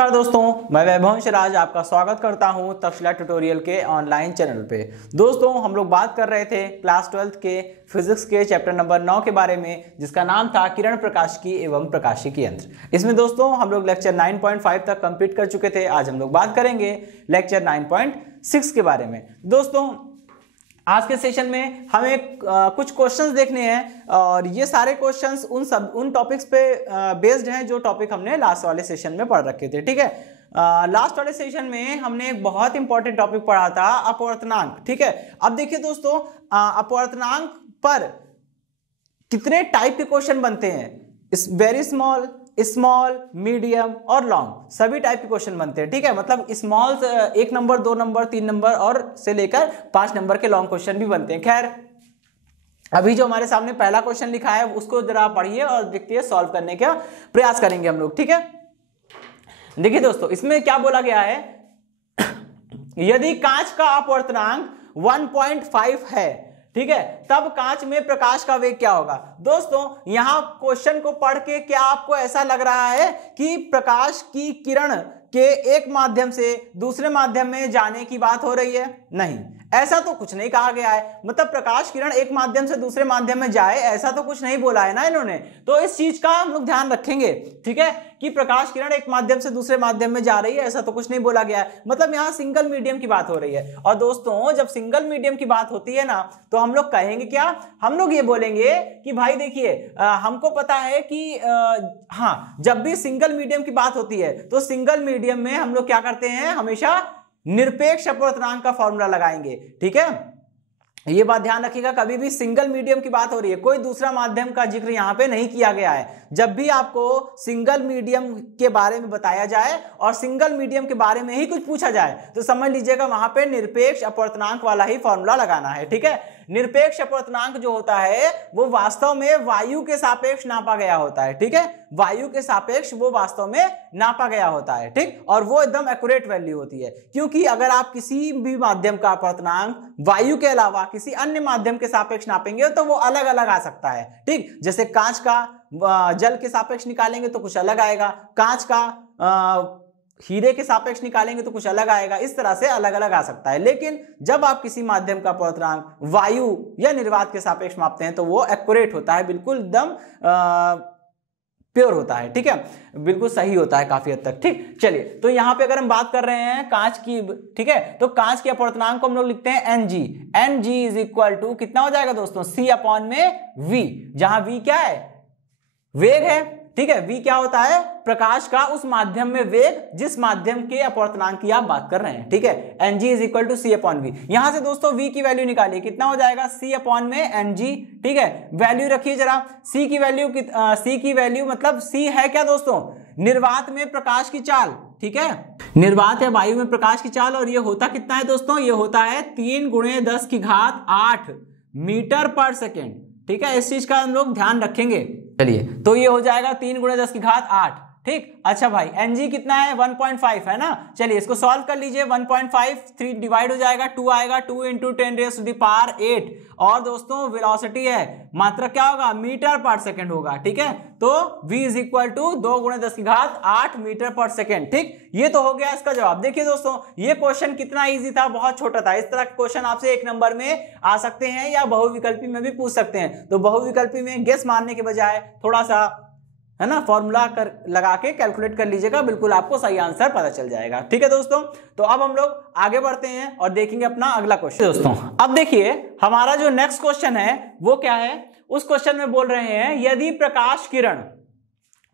नमस्कार दोस्तों, मैं वैभव राज आपका स्वागत करता हूं तक्षशिला ट्यूटोरियल के ऑनलाइन चैनल पे। दोस्तों, हम लोग बात कर रहे थे क्लास 12th के फिजिक्स के चैप्टर नंबर 9 के बारे में, जिसका नाम था किरण प्रकाशिकी एवं प्रकाशिकी यंत्र। इसमें दोस्तों हम लोग लेक्चर 9.5 तक कंप्लीट कर चुके थे। आज हम लोग बात करेंगे लेक्चर 9.6 के बारे में। दोस्तों, आज के सेशन में हमें कुछ क्वेश्चंस देखने हैं और ये सारे क्वेश्चंस उन टॉपिक्स पे बेस्ड हैं जो टॉपिक हमने लास्ट वाले सेशन में पढ़ रखे थे। ठीक है, लास्ट वाले सेशन में हमने एक बहुत इंपॉर्टेंट टॉपिक पढ़ा था, अपवर्तनांक। ठीक है, अब देखिए दोस्तों, अपवर्तनांक पर कितने टाइप के क्वेश्चन बनते हैं। वेरी स्मॉल, स्मॉल, मीडियम और लॉन्ग, सभी टाइप के क्वेश्चन बनते हैं। ठीक है, मतलब स्मॉल 1 नंबर, 2 नंबर, 3 नंबर और से लेकर 5 नंबर के लॉन्ग क्वेश्चन भी बनते हैं। खैर, अभी जो हमारे सामने पहला क्वेश्चन लिखा है उसको जरा पढ़िए और देखिए, सॉल्व करने का प्रयास करेंगे हम लोग। ठीक है, देखिए दोस्तों, इसमें क्या बोला गया है, यदि कांच का अपवर्तनांक 1.5 है, ठीक है, तब कांच में प्रकाश का वेग क्या होगा। दोस्तों, यहां क्वेश्चन को पढ़ के क्या आपको ऐसा लग रहा है कि प्रकाश की किरण के एक माध्यम से दूसरे माध्यम में जाने की बात हो रही है? नहीं, ऐसा तो कुछ नहीं कहा गया है। मतलब प्रकाश किरण एक माध्यम से दूसरे माध्यम में जाए, ऐसा तो कुछ नहीं बोला है ना इन्होंने। तो इस चीज का हम लोग ध्यान रखेंगे, ठीक है, कि प्रकाश किरण एक माध्यम से दूसरे माध्यम में जा रही है, ऐसा तो कुछ नहीं बोला गया है। मतलब यहाँ सिंगल मीडियम की बात हो रही है। और दोस्तों, जब सिंगल मीडियम की बात होती है ना, तो हम लोग कहेंगे क्या, हम लोग ये बोलेंगे कि भाई देखिए, हमको पता है कि हाँ, जब भी सिंगल मीडियम की बात होती है तो सिंगल मीडियम में हम लोग क्या करते हैं, हमेशा निरपेक्ष अपवर्तनांक का फॉर्मूला लगाएंगे। ठीक है, ये बात ध्यान रखिएगा, कभी भी सिंगल मीडियम की बात हो रही है, कोई दूसरा माध्यम का जिक्र यहां पे नहीं किया गया है। जब भी आपको सिंगल मीडियम के बारे में बताया जाए और सिंगल मीडियम के बारे में ही कुछ पूछा जाए तो समझ लीजिएगा वहां पे निरपेक्ष अपवर्तनांक वाला ही फॉर्मूला लगाना है। ठीक है, निरपेक्ष अपवर्तनांक जो होता है वो वास्तव में वायु के सापेक्ष नापा गया होता है। ठीक है, वायु के सापेक्ष वो वास्तव में नापा गया होता है। ठीक, और वो एकदम एक्यूरेट वैल्यू होती है, क्योंकि अगर आप किसी भी माध्यम का अपवर्तनांक वायु के अलावा किसी अन्य माध्यम के सापेक्ष नापेंगे तो वो अलग अलग आ सकता है। ठीक, जैसे कांच का जल के सापेक्ष निकालेंगे तो कुछ अलग आएगा, कांच का हीरे के सापेक्ष निकालेंगे तो कुछ अलग आएगा। इस तरह से अलग अलग आ सकता है। लेकिन जब आप किसी माध्यम का अपवर्तनांक वायु या निर्वात के सापेक्ष मापते हैं तो वो एक्यूरेट होता है, बिल्कुल एकदम प्योर होता है। ठीक है, बिल्कुल सही होता है काफी हद तक। ठीक, चलिए, तो यहां पे अगर हम बात कर रहे हैं कांच की, ठीक है, तो कांच के अपवर्तनांक को हम लोग लिखते हैं Ng। Ng is equal to कितना हो जाएगा दोस्तों, C/V, जहां V क्या है, वेग है। ठीक है, V क्या होता है, प्रकाश का उस माध्यम में वेग जिस माध्यम के अपवर्तनांक की आप बात कर रहे हैं। ठीक है, Ng is equal to C/V। यहां से दोस्तों V की वैल्यू निकालिए, कितना हो जाएगा, C/Ng। ठीक है, वैल्यू रखिए जरा, C की वैल्यू मतलब C है क्या दोस्तों, निर्वात में प्रकाश की चाल। ठीक है, निर्वात या वायु में प्रकाश की चाल, और ये होता कितना है दोस्तों, ये होता है 3 × 10⁸ मीटर पर सेकेंड। ठीक है, इस चीज का हम लोग ध्यान रखेंगे। चलिए, तो ये हो जाएगा 3 × 10⁸। ठीक, अच्छा भाई, Ng कितना है, 1.5 है ना। चलिए, इसको सॉल्व कर लीजिए। 1.5 3 डिवाइड हो जाएगा, 2 आएगा, 2 × 10⁸ और दोस्तों वेलोसिटी है, मात्रा क्या होगा, मीटर पर सेकेंड होगा। ठीक है, तो V is equal to 2 × 10⁸ metre per second. ठीक, ये तो हो गया इसका जवाब। देखिए दोस्तों, ये क्वेश्चन कितना इजी था, बहुत छोटा था। इस तरह के क्वेश्चन आपसे 1 नंबर में आ सकते हैं या बहुविकल्पी में भी पूछ सकते हैं। तो बहुविकल्पी में गेस मारने के बजाय थोड़ा सा, है ना, फॉर्मूला लगा के कैलकुलेट कर लीजिएगा, बिल्कुल आपको सही आंसर पता चल जाएगा। ठीक है दोस्तों, तो अब हम लोग आगे बढ़ते हैं और देखेंगे अपना अगला क्वेश्चन। दोस्तों, अब देखिए हमारा जो नेक्स्ट क्वेश्चन है वो क्या है। उस क्वेश्चन में बोल रहे हैं, यदि प्रकाश किरण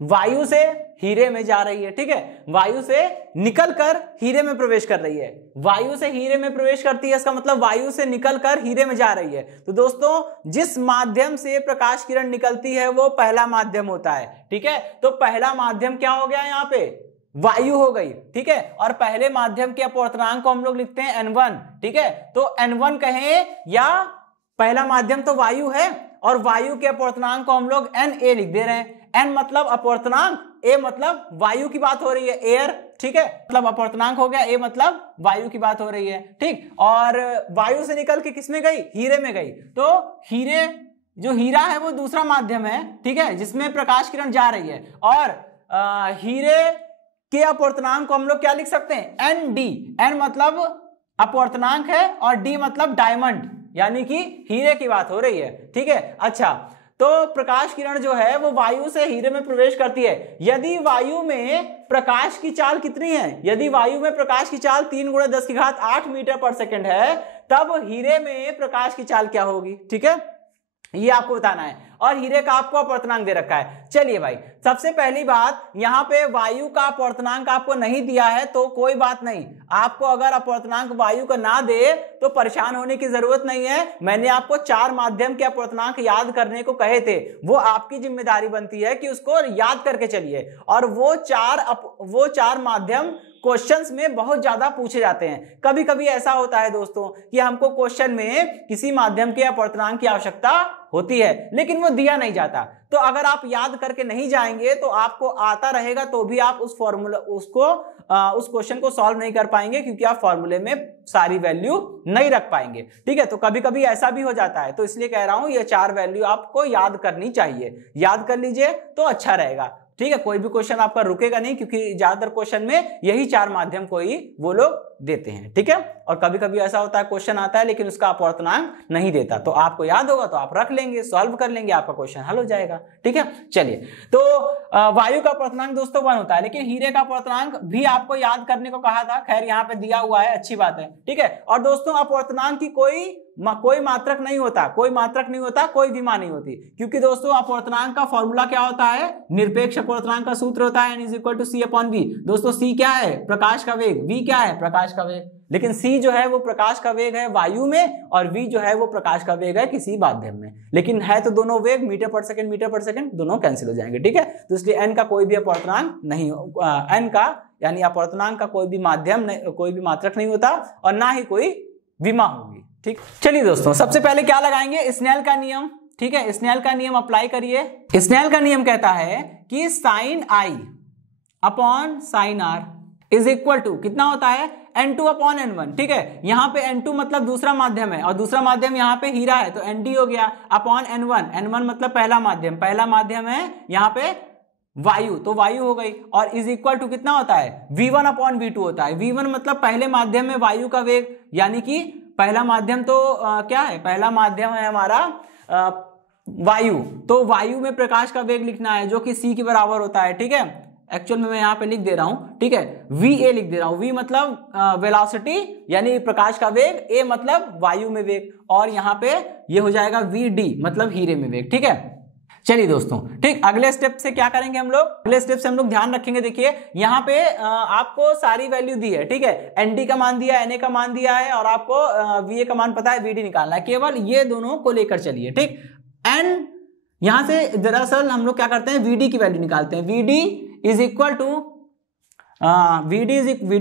वायु से हीरे में जा रही है, ठीक है, वायु से निकलकर हीरे में प्रवेश कर रही है, वायु से हीरे में प्रवेश करती है, इसका मतलब वायु से निकलकर हीरे में जा रही है। तो दोस्तों, जिस माध्यम से प्रकाश किरण निकलती है वो पहला माध्यम होता है। ठीक है, तो पहला माध्यम क्या हो गया, यहाँ पे वायु हो गई। ठीक है, और पहले माध्यम के अपवर्तनांक को हम लोग लिखते हैं N1। ठीक है, तो N1 कहें या पहला माध्यम तो वायु है और वायु के अपवर्तनांक को हम लोग Na लिख दे रहे हैं। N मतलब अपवर्तनांक, A मतलब वायु की बात हो रही है, एयर। ठीक है, मतलब अपवर्तनांक हो गया, A मतलब वायु की बात हो रही है। ठीक, और वायु से निकल के किसमें गई, हीरे में गई। तो हीरे, जो हीरा है वो दूसरा माध्यम है, ठीक है, जिसमें प्रकाश किरण जा रही है। और हीरे के अपवर्तनांक को हम लोग क्या लिख सकते हैं, एन डी। एन मतलब अपवर्तनांक है और डी मतलब डायमंड, यानी कि हीरे की बात हो रही है, ठीक है। अच्छा, तो प्रकाश किरण जो है वो वायु से हीरे में प्रवेश करती है। यदि वायु में प्रकाश की चाल कितनी है, यदि वायु में प्रकाश की चाल 3 × 10⁸ मीटर पर सेकंड है, तब हीरे में प्रकाश की चाल क्या होगी, ठीक है, ये आपको बताना है। और हीरे का आपको अपवर्तनांक दे रखा है। चलिए भाई, सबसे पहली बात, यहां पे वायु का अपवर्तनांक आपको नहीं दिया है तो कोई बात नहीं, आपको अगर अपवर्तनांक वायु का ना दे तो परेशान होने की जरूरत नहीं है। मैंने आपको 4 माध्यम के अपवर्तनांक याद करने को कहे थे, वो आपकी जिम्मेदारी बनती है कि उसको याद करके चलिए। और वो चार माध्यम क्वेश्चंस में बहुत ज्यादा पूछे जाते हैं। कभी कभी ऐसा होता है दोस्तों कि हमको क्वेश्चन में किसी माध्यम के अपवर्तनांक की आवश्यकता होती है लेकिन वो दिया नहीं जाता, तो अगर आप याद करके नहीं जाएंगे तो आपको आता रहेगा तो भी आप उस फॉर्मूला उस क्वेश्चन को सॉल्व नहीं कर पाएंगे, क्योंकि आप फॉर्मूले में सारी वैल्यू नहीं रख पाएंगे, ठीक है। तो कभी कभी ऐसा भी हो जाता है, तो इसलिए कह रहा हूं ये 4 वैल्यू आपको याद करनी चाहिए। याद कर लीजिए तो अच्छा रहेगा, ठीक है। कोई भी क्वेश्चन आपका रुकेगा नहीं, क्योंकि ज्यादातर क्वेश्चन में यही 4 माध्यम को ही वो लोग देते हैं, ठीक है। और कभी कभी ऐसा होता है क्वेश्चन आता है लेकिन उसका अपवर्तनांक नहीं देता, तो आपको याद होगा तो आप रख लेंगे, सॉल्व कर लेंगे, आपका क्वेश्चन हल हो जाएगा, ठीक है। चलिए, तो वायु का अपवर्तनांक दोस्तों 1 होता है, लेकिन हीरे का अपवर्तनांक भी आपको याद करने को कहा था। खैर यहाँ पे दिया हुआ है, अच्छी बात है, ठीक है। और दोस्तों अपवर्तनांक की कोई मात्रक नहीं होता, कोई विमा नहीं होती, क्योंकि दोस्तों अपवर्तनांक का फॉर्मूला क्या होता है, निरपेक्ष अपवर्तनांक का सूत्र होता है n = c/v। दोस्तों c क्या है, प्रकाश का वेग, v क्या है, प्रकाश का वेग, लेकिन c जो है वो प्रकाश का वेग है वायु में और v जो है वो प्रकाश का वेग है किसी माध्यम में, लेकिन है तो दोनों वेग मीटर पर सेकंड, दोनों कैंसिल हो जाएंगे, ठीक है। तो इसलिए n का कोई भी अपवर्तनांक नहीं, n का यानी अपवर्तनांक का कोई भी माध्यम, कोई भी मात्रक नहीं होता और ना ही कोई विमा होगी, ठीक। चलिए दोस्तों, सबसे पहले क्या लगाएंगे, स्नेल का नियम, ठीक है। स्नेल का नियम अप्लाई करिए। स्नेल का नियम कहता है कि sin I upon sin R is equal to कितना होता है, n2/n1, ठीक है। यहाँ पे n2 मतलब दूसरा माध्यम है और दूसरा माध्यम यहाँ पे हीरा है, तो nd हो गया अपॉन n1 मतलब पहला माध्यम है यहाँ पे वायु, तो वायु हो गई, और इज इक्वल टू कितना होता है, v1/v2 होता है। v1 मतलब पहले माध्यम में वायु का वेग, यानी कि पहला माध्यम तो क्या है, पहला माध्यम है हमारा वायु, तो वायु में प्रकाश का वेग लिखना है जो कि c के बराबर होता है, ठीक है। एक्चुअल में मैं यहाँ पे लिख दे रहा हूं, ठीक है, va लिख दे रहा हूं। v मतलब वेलोसिटी यानी प्रकाश का वेग, a मतलब वायु में वेग, और यहाँ पे ये हो जाएगा vd मतलब हीरे में वेग, ठीक है। चलिए दोस्तों, ठीक, अगले स्टेप से क्या करेंगे हम लोग, अगले स्टेप से हम लोग ध्यान रखेंगे। देखिए यहाँ पे आपको सारी वैल्यू दी है, ठीक है, nd का मान दिया है, na का मान दिया है, और आपको va का मान पता है, vd निकालना है, केवल ये दोनों को लेकर चलिए, ठीक। n यहां से दरअसल हम लोग क्या करते हैं, vd की वैल्यू निकालते हैं। vd is equal to vd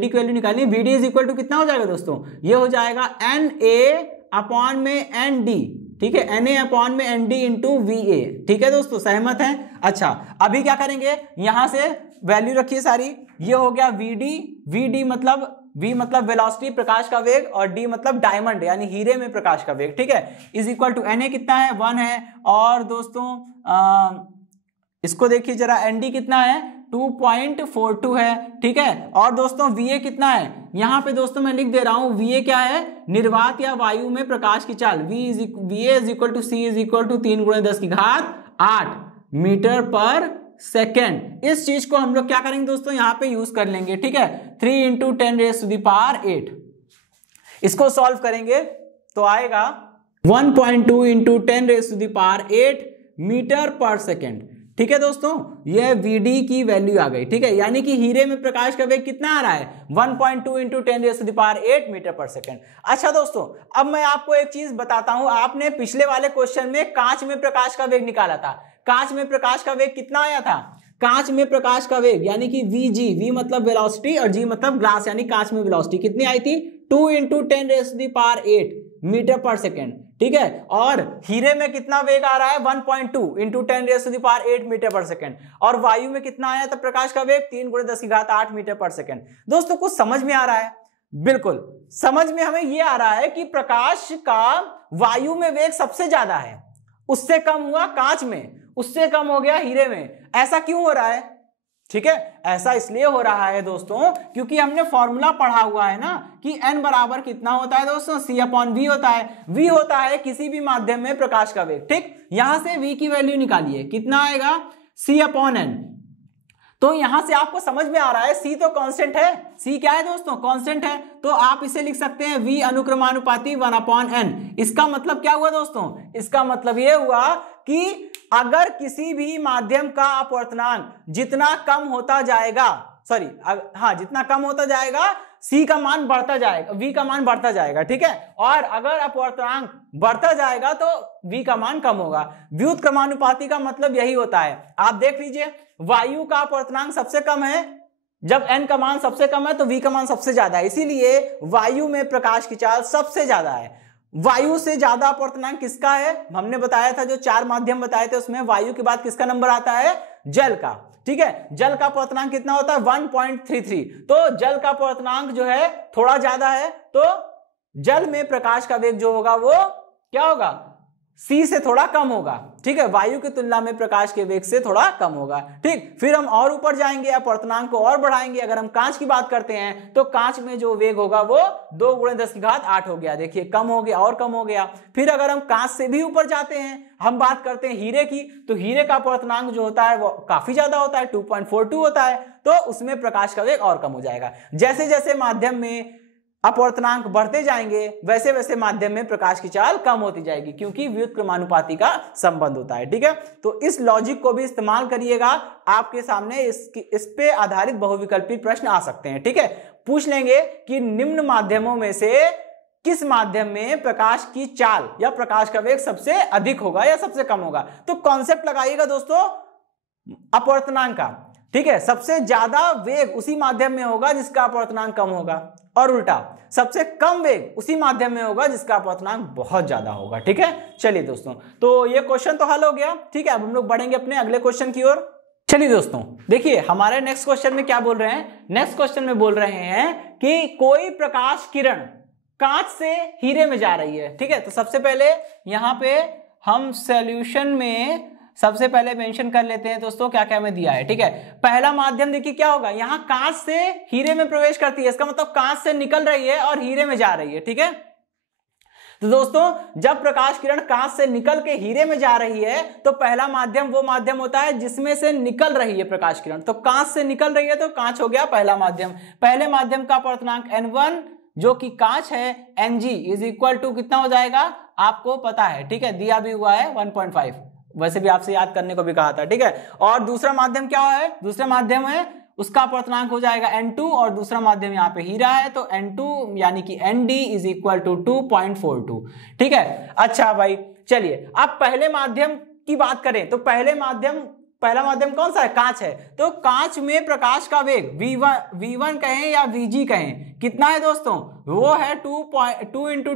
की वैल्यू निकालनी, vd इज इक्वल टू कितना हो जाएगा दोस्तों, ये हो जाएगा na/n में nd, ठीक है, na/में nd इंटू va, ठीक है दोस्तों, सहमत हैं। अच्छा, अभी क्या करेंगे, यहां से वैल्यू रखिए सारी, ये हो गया vd मतलब v मतलब वेलोसिटी प्रकाश का वेग, और d मतलब डायमंड यानी हीरे में प्रकाश का वेग, ठीक है, इज इक्वल टू na कितना है, 1 है, और दोस्तों इसको देखिए जरा, nd कितना है, 2.42 है, ठीक है। और दोस्तों va कितना है, यहां पे दोस्तों मैं लिख दे रहा हूं, va क्या है, निर्वात या वायु में प्रकाश की चाल, va is equal to c is equal to 3 × 10⁸ metre per second. इस चीज को हम लोग क्या करेंगे दोस्तों, यहां पे यूज कर लेंगे, ठीक है, 3 × 10⁸ इसको सॉल्व करेंगे तो आएगा 1.2 × 10⁸ मीटर पर सेकेंड, ठीक है दोस्तों। ये vd की वैल्यू आ गई, ठीक है, यानी कि हीरे में प्रकाश का वेग कितना आ रहा है, 1.2 × 10⁸ मीटर पर सेकेंड। अच्छा दोस्तों, अब मैं आपको एक चीज बताता हूं, आपने पिछले वाले क्वेश्चन में कांच में प्रकाश का वेग निकाला था, कांच में प्रकाश का वेग कितना आया था, कांच में प्रकाश का वेग यानी कि vg, v मतलब वेलोसिटी और g मतलब ग्लास यानी कांच में वेलोसिटी कितनी आई थी, 2 × 10⁸ मीटर पर सेकेंड, ठीक है। और हीरे में कितना वेग आ रहा है, 1.2 × 10⁸ मीटर पर सेकेंड, और वायु में कितना आया था प्रकाश का वेग, 3 × 10⁸ मीटर पर सेकेंड। दोस्तों कुछ समझ में आ रहा है, बिल्कुल समझ में हमें यह आ रहा है कि प्रकाश का वायु में वेग सबसे ज्यादा है, उससे कम हुआ कांच में, उससे कम हो गया हीरे में। ऐसा क्यों हो रहा है, ठीक है, ऐसा इसलिए हो रहा है दोस्तों क्योंकि हमने फॉर्मूला पढ़ा हुआ है ना कि n बराबर कितना होता है दोस्तों, c/v होता है। v होता है किसी भी माध्यम में प्रकाश का वेग। ठीक, यहां से v की वैल्यू निकालिए, कितना आएगा, c/n। तो यहां से आपको समझ में आ रहा है c तो कांस्टेंट है, c क्या है दोस्तों, कांस्टेंट है, तो आप इसे लिख सकते हैं v अनुक्रमानुपाती 1/n। इसका मतलब क्या हुआ दोस्तों, इसका मतलब यह हुआ कि अगर किसी भी माध्यम का अपवर्तनांक जितना कम होता जाएगा, जितना कम होता जाएगा c का मान बढ़ता जाएगा, v का मान बढ़ता जाएगा। ठीक है, और अगर अपवर्तनांक बढ़ता जाएगा तो v का मान कम होगा। व्युत्क्रमानुपाती का मतलब यही होता है। आप देख लीजिए, वायु का अपवर्तनांक सबसे कम है, जब n का मान सबसे कम है तो v का मान सबसे ज्यादा है, इसीलिए वायु में प्रकाश की चाल सबसे ज्यादा है। वायु से ज्यादा अपवर्तनांक किसका है, हमने बताया था, जो 4 माध्यम बताए थे उसमें वायु के बाद किसका नंबर आता है, जल का। ठीक है, जल का अपवर्तनांक कितना होता है, 1.33। तो जल का अपवर्तनांक जो है थोड़ा ज्यादा है, तो जल में प्रकाश का वेग जो होगा वो क्या होगा, c से थोड़ा कम होगा। ठीक है, वायु की तुलना में प्रकाश के वेग से थोड़ा कम होगा। ठीक, फिर हम और ऊपर जाएंगे, अपवर्तनांक को और बढ़ाएंगे। अगर हम कांच की बात करते हैं तो कांच में जो वेग होगा वो 2 × 10⁸ हो गया, देखिए कम हो गया और कम हो गया। फिर अगर हम कांच से भी ऊपर जाते हैं, हम बात करते हैं हीरे की, तो हीरे का अपवर्तनांक जो होता है वो काफी ज्यादा होता है, 2.42 होता है, तो उसमें प्रकाश का वेग और कम हो जाएगा। जैसे जैसे माध्यम में अपवर्तनांक बढ़ते जाएंगे वैसे वैसे माध्यम में प्रकाश की चाल कम होती जाएगी, क्योंकि व्युत्क्रमानुपाती का संबंध होता है। ठीक है, तो इस लॉजिक को भी इस्तेमाल करिएगा, आपके सामने इस पे आधारित बहुविकल्पी प्रश्न आ सकते हैं। ठीक है, पूछ लेंगे कि निम्न माध्यमों में से किस माध्यम में प्रकाश की चाल या प्रकाश का वेग सबसे अधिक होगा या सबसे कम होगा। तो कॉन्सेप्ट लगाइएगा दोस्तों अपवर्तनांक का। ठीक है, सबसे ज्यादा वेग उसी माध्यम में होगा जिसका अपवर्तनांक कम होगा, और उल्टा सबसे कम वेग उसी माध्यम में होगा जिसका अपवर्तनांक बहुत ज्यादा होगा। ठीक है, चलिए दोस्तों, तो ये क्वेश्चन तो हल हो गया। ठीक है, अब हम लोग बढ़ेंगे अपने अगले क्वेश्चन की ओर। चलिए दोस्तों, देखिए हमारे नेक्स्ट क्वेश्चन में क्या बोल रहे हैं, नेक्स्ट क्वेश्चन में बोल रहे हैं कि कोई प्रकाश किरण कांच से हीरे में जा रही है। ठीक है, तो सबसे पहले यहां पे हम सॉल्यूशन में सबसे पहले मेंशन कर लेते हैं दोस्तों क्या क्या में दिया है। ठीक है, पहला माध्यम देखिए क्या होगा, यहां कांच से हीरे में प्रवेश करती है, इसका मतलब कांच से निकल रही है और हीरे में जा रही है। ठीक है, तो दोस्तों जब प्रकाश किरण कांच से निकल के हीरे में जा रही है तो पहला माध्यम वो माध्यम होता है जिसमें से निकल रही है प्रकाश किरण। तो कांच से निकल रही है तो कांच हो गया पहला माध्यम। पहले माध्यम का अपवर्तनांक n1 जो कि कांच है, Ng इज इक्वल टू कितना हो जाएगा आपको पता है। ठीक है, दिया भी हुआ है 1.5, वैसे भी आपसे याद करने को भी कहा था। ठीक है, और दूसरा माध्यम क्या है, दूसरा माध्यम है उसका अपवर्तनांक हो जाएगा n2 और दूसरा माध्यम यहाँ पे हीरा है तो n2 यानी कि Nd इज इक्वल टू 2.42। ठीक है, अच्छा भाई चलिए अब पहले माध्यम की बात करें तो पहला माध्यम कौन सा है, कांच है। तो कांच में प्रकाश का वेग v1 कहें या vg कहें कितना है दोस्तों, वो है 2 ×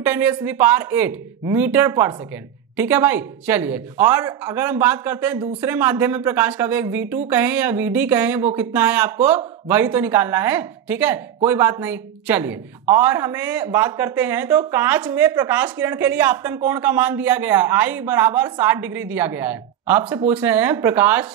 10⁸ मीटर पर सेकेंड। ठीक है भाई, चलिए और अगर हम बात करते हैं दूसरे माध्यम में प्रकाश का वेग v2 कहें या vd कहें वो कितना है आपको वही तो निकालना है। ठीक है, कोई बात नहीं, चलिए और हमें बात करते हैं तो कांच में प्रकाश किरण के लिए आपतन कोण का मान दिया गया है, I बराबर 60 डिग्री दिया गया है। आपसे पूछ रहे हैं प्रकाश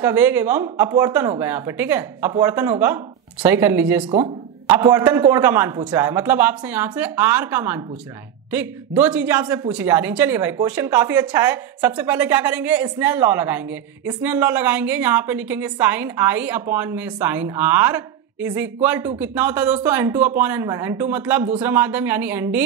का वेग एवं अपवर्तन होगा यहाँ पे। ठीक है, अपवर्तन होगा, सही कर लीजिए इसको, अपवर्तन कोण का मान पूछ रहा है, मतलब आपसे यहाँ से R का मान पूछ रहा है। ठीक, दो चीजें आपसे पूछी जा रही हैं। चलिए भाई क्वेश्चन काफी अच्छा है। सबसे पहले क्या करेंगे, स्नेल लॉ लगाएंगे। स्नेल लॉ लगाएंगे, यहाँ पे लिखेंगे साइन I अपॉन में sine R is equal to कितना होता है दोस्तों, n2 अपॉन n1। n2 मतलब दूसरा माध्यम यानी Nd,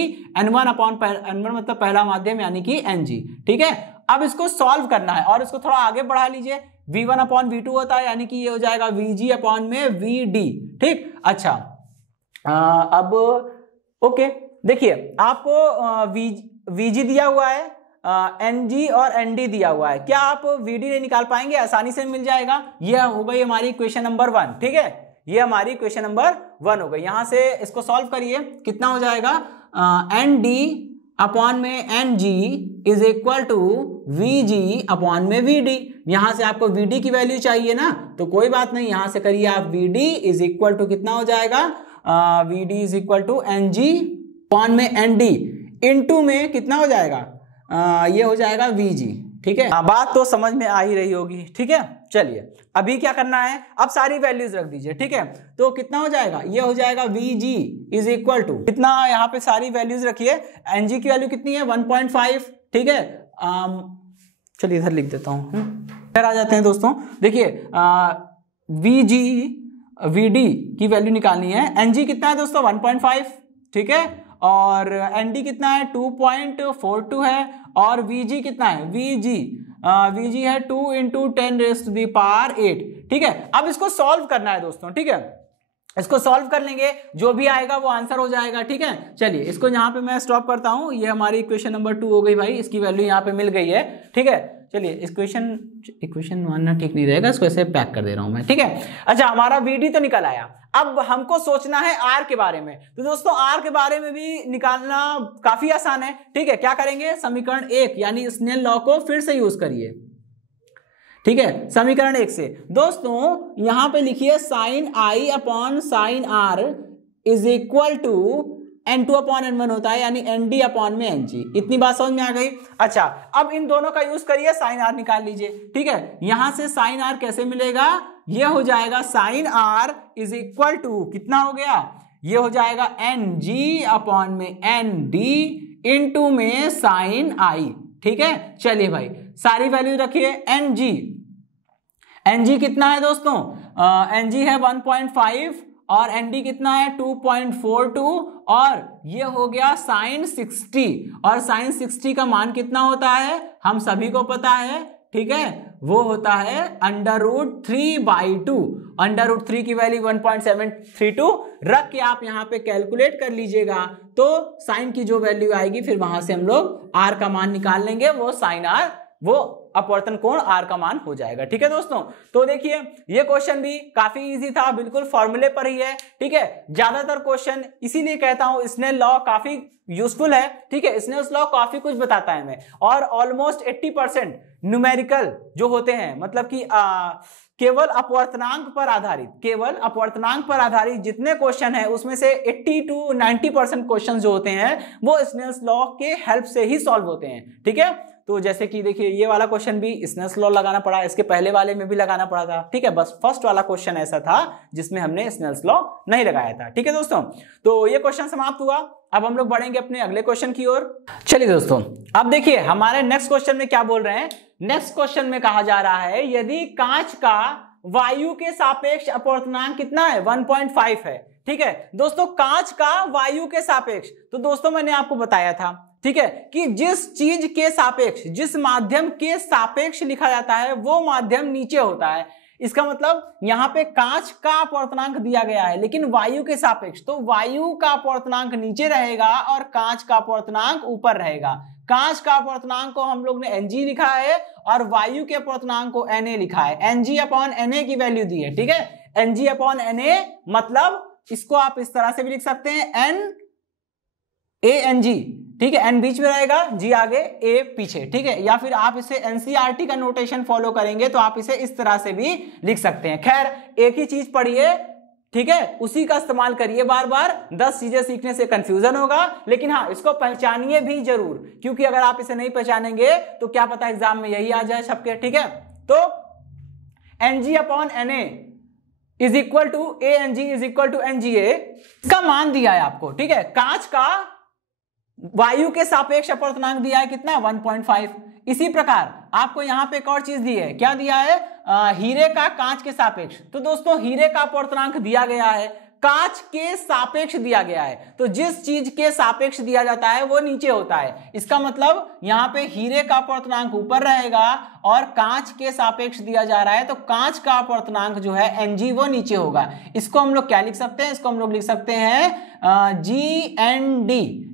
n1 अपॉन n1 मतलब पहला माध्यम यानी कि Ng। ठीक है, अब इसको सॉल्व करना है और इसको थोड़ा आगे बढ़ा लीजिए, v1 अपॉन v2 होता है यानी कि ये हो जाएगा vg अपॉन में vd। ठीक, अच्छा अब ओके देखिए आपको vg दिया हुआ है, ng और nd दिया हुआ है, क्या आप vd नहीं निकाल पाएंगे, आसानी से मिल जाएगा। यह हो गई हमारी इक्वेशन नंबर 1। ठीक है, ये हमारी इक्वेशन नंबर 1 हो गई। यहां से इसको सॉल्व करिए, कितना हो जाएगा nd अपॉन में ng is equal to vg upon में vd। यहां से आपको vd की वैल्यू चाहिए ना, तो कोई बात नहीं, यहां से करिए आप vd इज इक्वल टू कितना हो जाएगा, vd is equal to ng upon में nd इनटू में कितना हो जाएगा, ये हो जाएगा vg। ठीक है, बात तो समझ में आ ही रही होगी। ठीक है, चलिए अभी क्या करना है, अब सारी वैल्यूज रख दीजिए। ठीक है, तो कितना हो जाएगा, ये हो जाएगा Vg इज इक्वल टू कितना, यहाँ पे सारी वैल्यूज रखिए। Ng की वैल्यू कितनी है 1.5। ठीक है, चलिए इधर लिख देता हूँ, इधर आ जाते हैं दोस्तों। देखिए Vg Vd की वैल्यू निकालनी है। Ng कितना है दोस्तों 1.5, ठीक है, और Nd कितना है 2.42 है, और Vg कितना है, Vg है 2 × 10⁸ 8। ठीक है, अब इसको सॉल्व करना है दोस्तों। ठीक है, इसको सॉल्व कर लेंगे, जो भी आएगा वो आंसर हो जाएगा। ठीक है, चलिए इसको यहाँ पे मैं स्टॉप करता हूँ। ये हमारी इक्वेशन नंबर 2 हो गई भाई, इसकी वैल्यू यहाँ पे मिल गई है। ठीक है, चलिए इक्वेशन मानना ठीक नहीं रहेगा, इसको ऐसे पैक कर दे रहा हूं मैं। ठीक है, अच्छा हमारा Vd तो निकल आया, अब हमको सोचना है R के बारे में। तो दोस्तों R के बारे में भी निकालना काफी आसान है। ठीक है, क्या करेंगे, समीकरण 1 यानी स्नेल लॉ को फिर से यूज करिए। ठीक है, समीकरण 1 से दोस्तों यहां पे लिखिए sin I upon sin R is equal to N2/N1 होता है, यानी Nd अपॉन में Ng। इतनी बात समझ में आ गई। अच्छा, अब इन दोनों का यूज करिए, साइन R निकाल लीजिए। ठीक है, यहां से साइन R कैसे मिलेगा, ये हो जाएगा sine R is equal to कितना हो गया, ये हो जाएगा Ng अपॉन में Nd इंटू में साइन I। ठीक है, चलिए भाई सारी वैल्यू रखिए। Ng कितना है दोस्तों, Ng है 1.5 और Nd कितना है 2.42, और ये हो गया साइन 60, और साइन 60 का मान कितना होता है हम सभी को पता है। ठीक है, वो होता है √3/2। √3 की वैल्यू 1.732 रख के आप यहाँ पे कैलकुलेट कर लीजिएगा, तो साइन की जो वैल्यू आएगी फिर वहां से हम लोग R का मान निकाल लेंगे, वो साइन R, वो अपवर्तन कोण R का मान हो जाएगा। ठीक है दोस्तों, तो देखिए ये क्वेश्चन भी काफी इजी था, बिल्कुल फॉर्मूले पर ही है। ठीक है, ज्यादातर क्वेश्चन इसीलिए कहता हूं स्नेल लॉ काफी यूजफुल है। ठीक है, स्नेल लॉ काफी कुछ बताता है हमें, और ऑलमोस्ट 80% न्यूमेरिकल जो होते हैं, मतलब कि केवल अपवर्तनांक पर आधारित जितने क्वेश्चन है उसमें से 80 to 90% क्वेश्चन जो होते हैं वो स्नेल्स लॉ के हेल्प से ही सॉल्व होते हैं। ठीक है, तो जैसे कि देखिए ये वाला क्वेश्चन भी स्नेल्स लॉ लगाना पड़ा, इसके पहले वाले में भी लगाना पड़ा था। ठीक है, बस फर्स्ट वाला क्वेश्चन ऐसा था जिसमें हमने स्नेल्स लॉ नहीं लगाया था। ठीक है दोस्तों, तो ये क्वेश्चन समाप्त हुआ। अब हम लोग बढ़ेंगे अपने अगले क्वेश्चन की ओर। चलिए दोस्तों, अब देखिए हमारे नेक्स्ट क्वेश्चन में क्या बोल रहे हैं। नेक्स्ट क्वेश्चन में कहा जा रहा है यदि कांच का वायु के सापेक्ष अपवर्तनांक कितना है 1.5 है। ठीक है दोस्तों, कांच का वायु के सापेक्ष, तो दोस्तों मैंने आपको बताया था, ठीक है, कि जिस चीज के सापेक्ष, जिस माध्यम के सापेक्ष लिखा जाता है वो माध्यम नीचे होता है। इसका मतलब यहां पे कांच का अपवर्तनांक दिया गया है लेकिन वायु के सापेक्ष, तो वायु का अपवर्तनांक नीचे रहेगा और कांच का अपवर्तनांक ऊपर रहेगा। कांच का अपवर्तनांक को हम लोग ने Ng लिखा है और वायु के अपवर्तनांक को Na लिखा है। Ng/Na की वैल्यू दी है। ठीक है, Ng/Na मतलब इसको आप इस तरह से भी लिख सकते हैं NaNg। ठीक है, N बीच में रहेगा, G आगे, A पीछे। ठीक है, या फिर आप इसे NCERT का नोटेशन फॉलो करेंगे तो आप इसे इस तरह से भी लिख सकते हैं। खैर एक ही चीज पढ़िए, ठीक है, उसी का इस्तेमाल करिए बार बार। 10 चीजें सीखने से कंफ्यूजन होगा, लेकिन हाँ इसको पहचानिए भी जरूर, क्योंकि अगर आप इसे नहीं पहचानेंगे तो क्या पता एग्जाम में यही आ जाए छपके। ठीक है, तो Ng/Na is equal to Ang is equal to Nga का मान दिया है आपको। ठीक है, कांच का वायु के सापेक्ष अपवर्तनांक दिया है कितना 1.5। इसी प्रकार आपको यहां पे एक और चीज दी है, क्या दिया है, हीरे का कांच के सापेक्ष। तो दोस्तों हीरे का अपवर्तनांक दिया गया है, कांच के सापेक्ष दिया गया है, तो जिस चीज के सापेक्ष दिया जाता है वो नीचे होता है। इसका मतलब यहां पे हीरे का अपवर्तनांक ऊपर रहेगा और कांच के सापेक्ष दिया जा रहा है, तो कांच का अपवर्तनांक जो है Ng वो नीचे होगा। इसको हम लोग क्या लिख सकते हैं, इसको हम लोग लिख सकते हैं GND।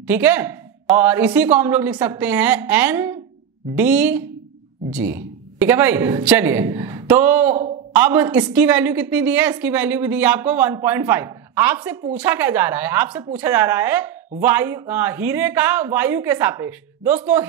ठीक है, और इसी को हम लोग लिख सकते हैं NDG। ठीक है भाई, चलिए तो अब इसकी वैल्यू कितनी दी है, इसकी वैल्यू भी दी है आपको 1.5। आपसे पूछा क्या जा रहा है, आपसे पूछा जा रहा है हीरे का वायु के सापेक्ष। दोस्तों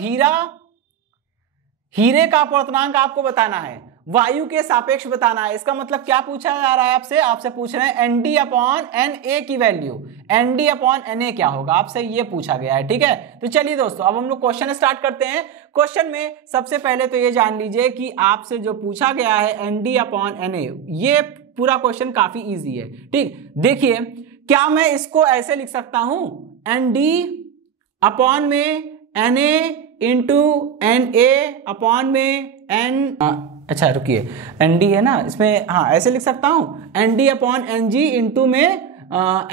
हीरे का अपवर्तनांक आपको बताना है, वायु के सापेक्ष बताना है। इसका मतलब क्या पूछा जा रहा है आपसे? आपसे पूछ रहे हैं एनडी अपॉन एनए की वैल्यू। एनडी अपॉन एनए क्या होगा, आपसे ये पूछा गया है। ठीक है, तो चलिए दोस्तों अब हम लोग क्वेश्चन स्टार्ट करते हैं। क्वेश्चन में सबसे पहले तो ये जान लीजिए कि आपसे जो पूछा गया है एनडी अपॉन एनए, ये पूरा क्वेश्चन काफी इजी है। ठीक, देखिए क्या मैं इसको ऐसे लिख सकता हूं, एनडी अपॉन में एनए इंटू एनए अपॉन में एन, अच्छा रुकिए, एनडी है ना इसमें, हाँ ऐसे लिख सकता हूं, एनडी अपॉन एनजी इंटू में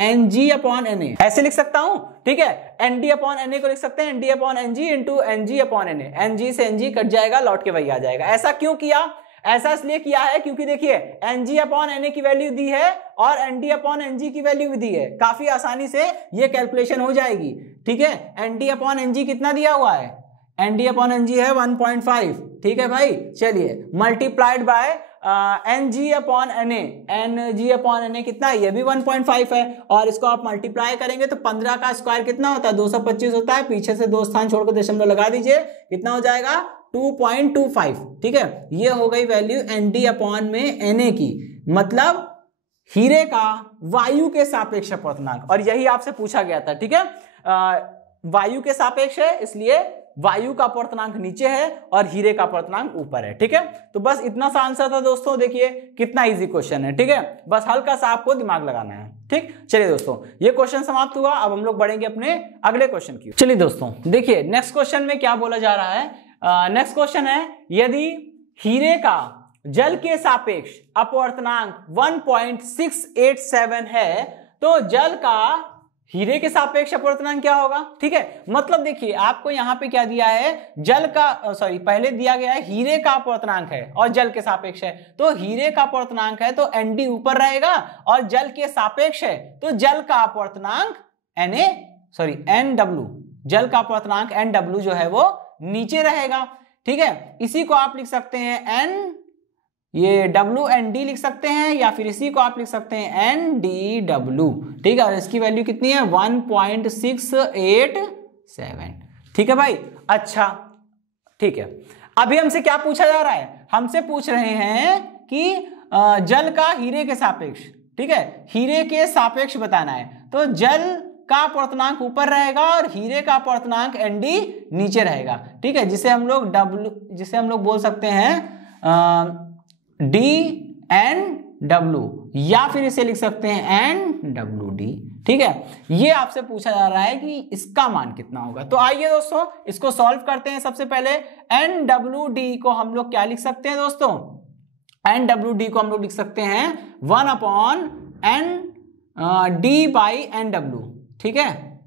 एनजी अपॉन एनए, ऐसे लिख सकता हूं। ठीक है, एनडी अपॉन एनए को लिख सकते हैं ND upon NG into NG upon NA, NG से एनजी कट जाएगा, लौट के वही आ जाएगा। ऐसा क्यों किया? ऐसा इसलिए किया है क्योंकि देखिए एनजी अपॉन एनए की वैल्यू दी है और एनडी अपॉन एनजी की वैल्यू भी दी है, काफी आसानी से ये कैलकुलेशन हो जाएगी। ठीक है, एनडी अपॉन एनजी कितना दिया हुआ है? एनडी अपॉन एनजी है 1.5। ठीक है भाई, चलिए multiplied by NG upon NA, NG upon NA कितना है? ये भी 1.5 है, और इसको आप मल्टीप्लाई करेंगे तो 15 का स्क्वायर कितना होता है? 225 होता है। पीछे से 2 स्थान छोड़कर दशमलव लगा दीजिए, कितना हो जाएगा? 2.25। ठीक है, ये हो गई वैल्यू एनडी अपॉन में एनए की, मतलब हीरे का वायु के सापेक्ष अपवर्तनांक, और यही आपसे पूछा गया था। ठीक है, वायु के सापेक्ष है इसलिए वायु का अपवर्तनांक नीचे है और हीरे का अपवर्तनांक ऊपर है। ठीक है, तो बस इतना सा आंसर था दोस्तों। देखिए कितना इजी क्वेश्चन है। ठीक है, बस हल्का सा आपको दिमाग लगाना है। ठीक, चलिए दोस्तों ये क्वेश्चन समाप्त हुआ। अब हम लोग बढ़ेंगे अपने अगले क्वेश्चन की। चलिए दोस्तों देखिए नेक्स्ट क्वेश्चन में क्या बोला जा रहा है। नेक्स्ट क्वेश्चन है, यदि हीरे का जल के सापेक्ष अपवर्तनांक 1.687 है तो जल का हीरे के सापेक्ष अपवर्तनांक क्या होगा? ठीक है, मतलब देखिए आपको यहां पे क्या दिया है, जल का पहले दिया गया है हीरे का अपवर्तनांक है और जल के सापेक्ष है, तो हीरे का अपवर्तनांक है तो एनडी ऊपर रहेगा, और जल के सापेक्ष है तो जल का अपवर्तनांक एनडब्ल्यू, जल का अपवर्तनांक एनडब्ल्यू जो है वो नीचे रहेगा। ठीक है, इसी को आप लिख सकते हैं एन, ये डब्ल्यू एन डी लिख सकते हैं, या फिर इसी को आप लिख सकते हैं एन डी डब्ल्यू। ठीक है, और इसकी वैल्यू कितनी है? 1.687। ठीक है भाई, अच्छा ठीक है। अभी हमसे क्या पूछा जा रहा है? हमसे पूछ रहे हैं कि जल का हीरे के सापेक्ष, ठीक है, हीरे के सापेक्ष बताना है। तो जल का अपवर्तनांक ऊपर रहेगा और हीरे का अपवर्तनांक एनडी नीचे रहेगा। ठीक है, जिसे हम लोग बोल सकते हैं डी एन डब्ल्यू, या फिर इसे लिख सकते हैं एन डब्ल्यू डी। ठीक है, ये आपसे पूछा जा रहा है कि इसका मान कितना होगा। तो आइए दोस्तों इसको सॉल्व करते हैं। सबसे पहले एन डब्ल्यू डी को हम लोग क्या लिख सकते हैं दोस्तों? एन डब्ल्यू डी को हम लोग लिख सकते हैं 1/n D by N W. ठीक है,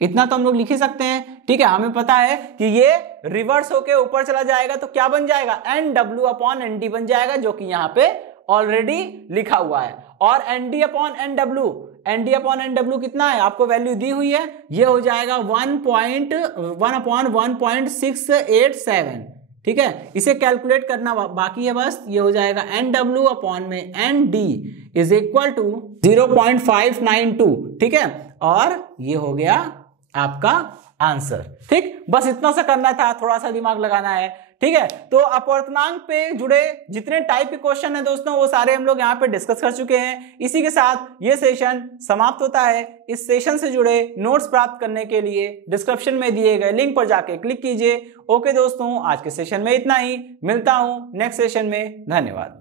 इतना तो हम लोग लिख ही सकते हैं। ठीक है, हमें पता है कि ये रिवर्स होके ऊपर चला जाएगा तो क्या बन जाएगा? N W upon N D बन जाएगा, जो कि यहाँ पे ऑलरेडी लिखा हुआ है। और N D upon N W, N D upon N W कितना है? आपको वैल्यू दी हुई है, ये हो जाएगा 1/1.687। ठीक है, इसे कैलकुलेट करना बाकी है बस। ये हो जाएगा एन डब्ल्यू अपॉन में N D is equal to 0.592। ठीक है, और ये हो गया आपका आंसर। ठीक, बस इतना सा करना था, थोड़ा सा दिमाग लगाना है। ठीक है, तो अपवर्तनांक पे जुड़े जितने टाइप के क्वेश्चन है दोस्तों वो सारे हम लोग यहाँ पे डिस्कस कर चुके हैं। इसी के साथ ये सेशन समाप्त होता है। इस सेशन से जुड़े नोट्स प्राप्त करने के लिए डिस्क्रिप्शन में दिए गए लिंक पर जाके क्लिक कीजिए। ओके दोस्तों, आज के सेशन में इतना ही, मिलता हूं नेक्स्ट सेशन में। धन्यवाद।